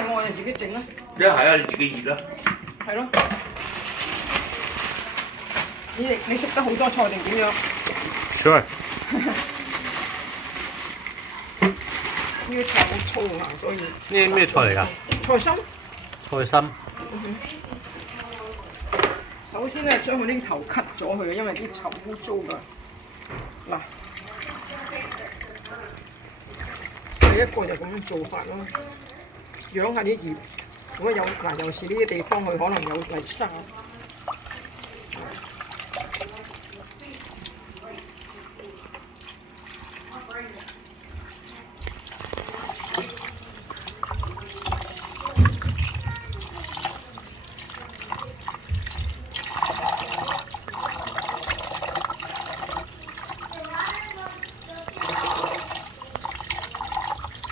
係我哋自己整啦。一係啊，你自己熱啦。係咯。你食得好多菜定點樣 ？Sure。呢啲菜好粗啊，所以。呢啲咩菜嚟㗎？菜心。菜心。首先咧，將佢啲頭 cut 咗佢，因為啲頭污糟㗎。嗱，第一個就咁樣做法咯，養下啲葉。如果有有時呢啲地方佢可能有泥沙。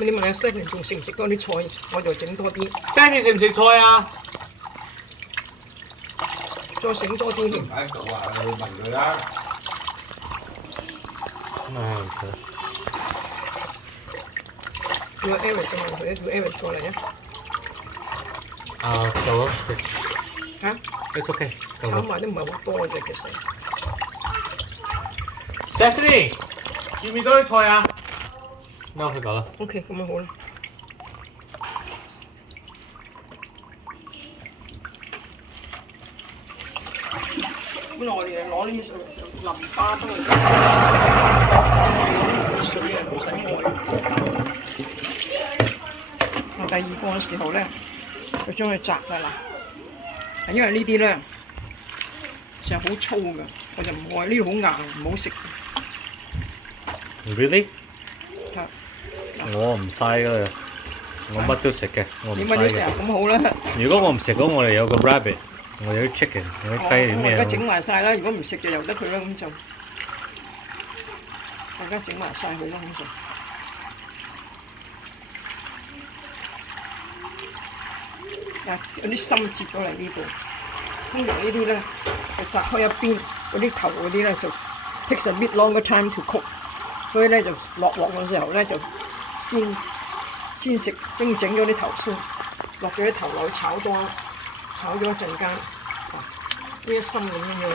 你問下 Stephen 仲食唔食多啲菜，我就整多啲。Stephen 食唔食菜啊？再整多啲添。喺度啊，你問佢啦。叫 Eric 嘅問佢，叫 Eric 過嚟啊。夠咯，食。嚇 ？It's okay。炒埋都唔係好多啫，其實。Stephanie，要唔要多啲菜啊？啱佢講啦。OK， 咁啊好啦。本來我哋攞呢淋巴都係水啊，唔使愛。第二個嘅時候咧，就將佢摘㗎啦。因為呢啲咧成日好粗㗎，我就唔愛呢啲好硬，唔好食。Really？我唔嘥㗎啦，我乜都食嘅，我唔嘥嘅。點解你成日咁好啦？如果我唔食咁，我哋有個 rabbit， 我有啲 chicken， 有啲雞啲咩？我而家整埋晒啦，如果唔食就由得佢啦，咁就我而家整埋晒佢啦，咁就。有啲心接咗嚟呢度，通常呢啲咧就摘開一邊，嗰啲頭嗰啲咧就 takes a bit longer time to cook， 所以咧就落鑊嘅時候咧就先整咗啲頭先，落咗啲頭落去炒咗一陣間，呢啲心咁樣。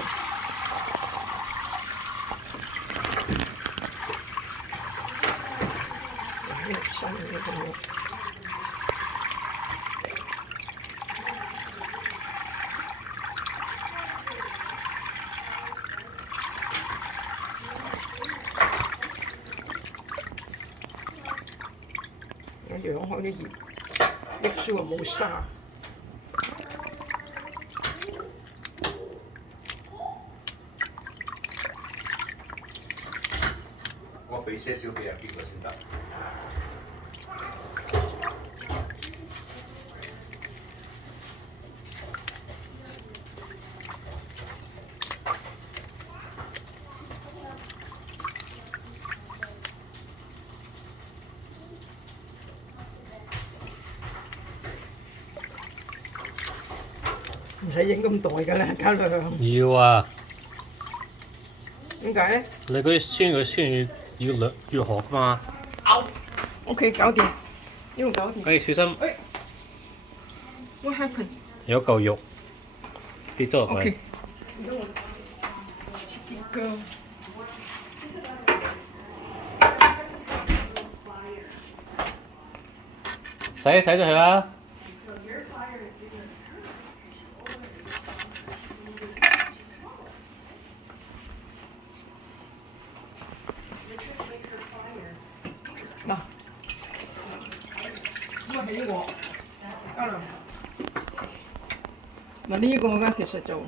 呢啲心咁樣。養開啲葉，啲樹又冇沙。我俾些少俾阿邊個先得。唔使影咁大㗎啦，家亮。要啊。點解咧？你嗰啲酸要學㗎嘛。OK， 搞掂，呢度搞掂。小心。What happened？ 有嚿肉跌咗落去。OK。切啲薑。洗咗佢啦。嗱，咁啊起鑊，加涼。嗱呢個咧其實就呢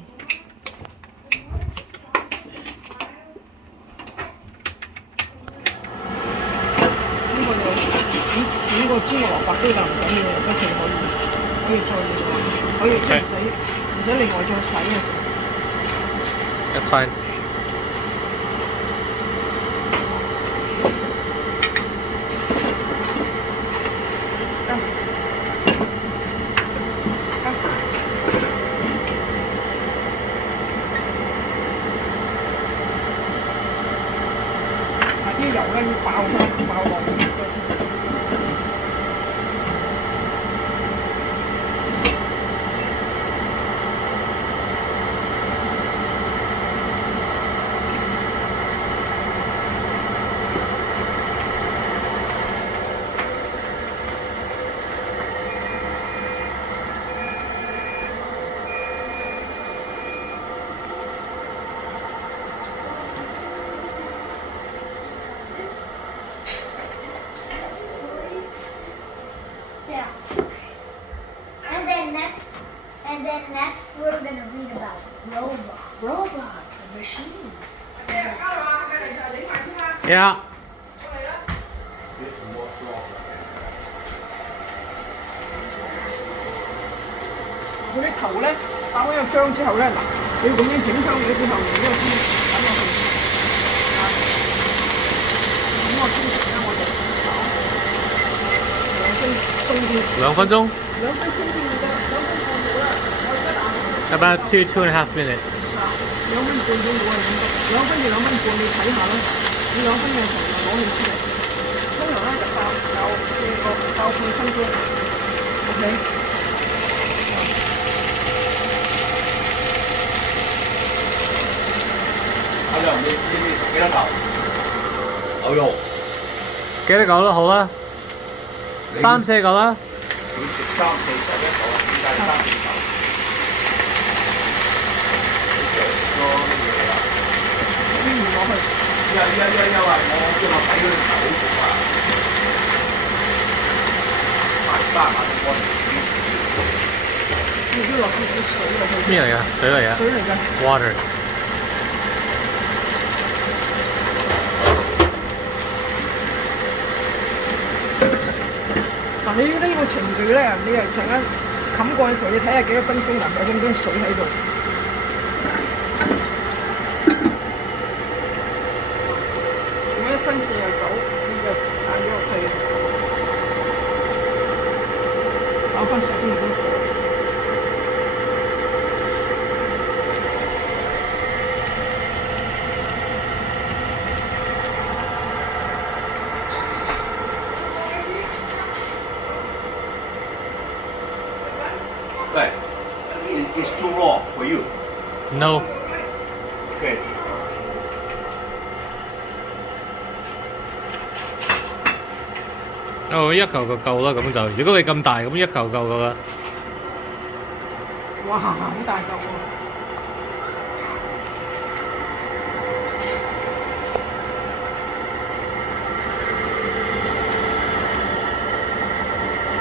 個就呢個芝麻蘿蔔都但唔緊要，一定可以再用，可以唔使另外再洗嘅時候。That's fine。啲油咧要爆落去。then next we're gonna read about robots, and machines. Yeah. 嗰啲頭咧打開個漿之後咧，嗱，你要咁樣整香咗之後，然之後先等落去。啊，咁我通常咧我就炒2分鐘，2分鐘。2分先至得，2分半好啦。我而家打好。About 2.5 minutes. 2分半到我係2分至2分半，你睇下啦。你2分嘅時候就攞佢出嚟，通常咧就爆半分鐘。OK。阿亮，你食幾多嚿？牛肉幾多嚿都好啦，3、4嚿啦。你食3、4嚿一嚿啊？點解3、4嚿？啲魚落去。因為我今日睇嗰啲頭好熟啊，買啲乾你都落少少水落去。咩嚟㗎？水嚟㗎。水嚟㗎。Water。嗱，你呢個程序咧，你係陣間冚過嘅時候，你睇下幾多分鐘啦，有咁多水喺度。如果1分49，你就打咗落去，打翻10分鐘。對，it's too raw for you. No。Okay. 哦，一嚿就夠啦，咁就如果你咁大，咁一嚿夠啦。哇，好大嚿喎！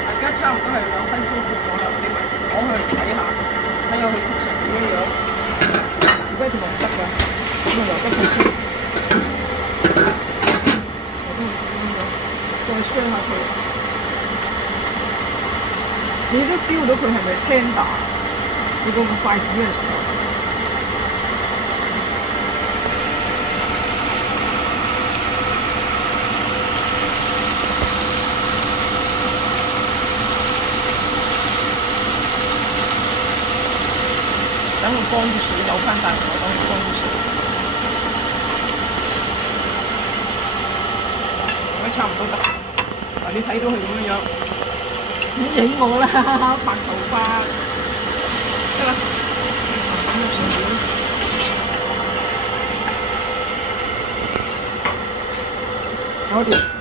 而家差唔多係2分鐘焗咗啦，你咪攞去睇下，睇下佢焗成點樣。如果佢唔得嘅，咁咪由得佢先。再雙下佢，你都 feel 到佢係咪 tender？ 你個筷子嘅時候，等佢乾啲水有翻大火，等佢乾啲水。咁差唔多得。嗱，你睇到佢咁樣樣，唔影我啦，白頭髮，得啦。我哋。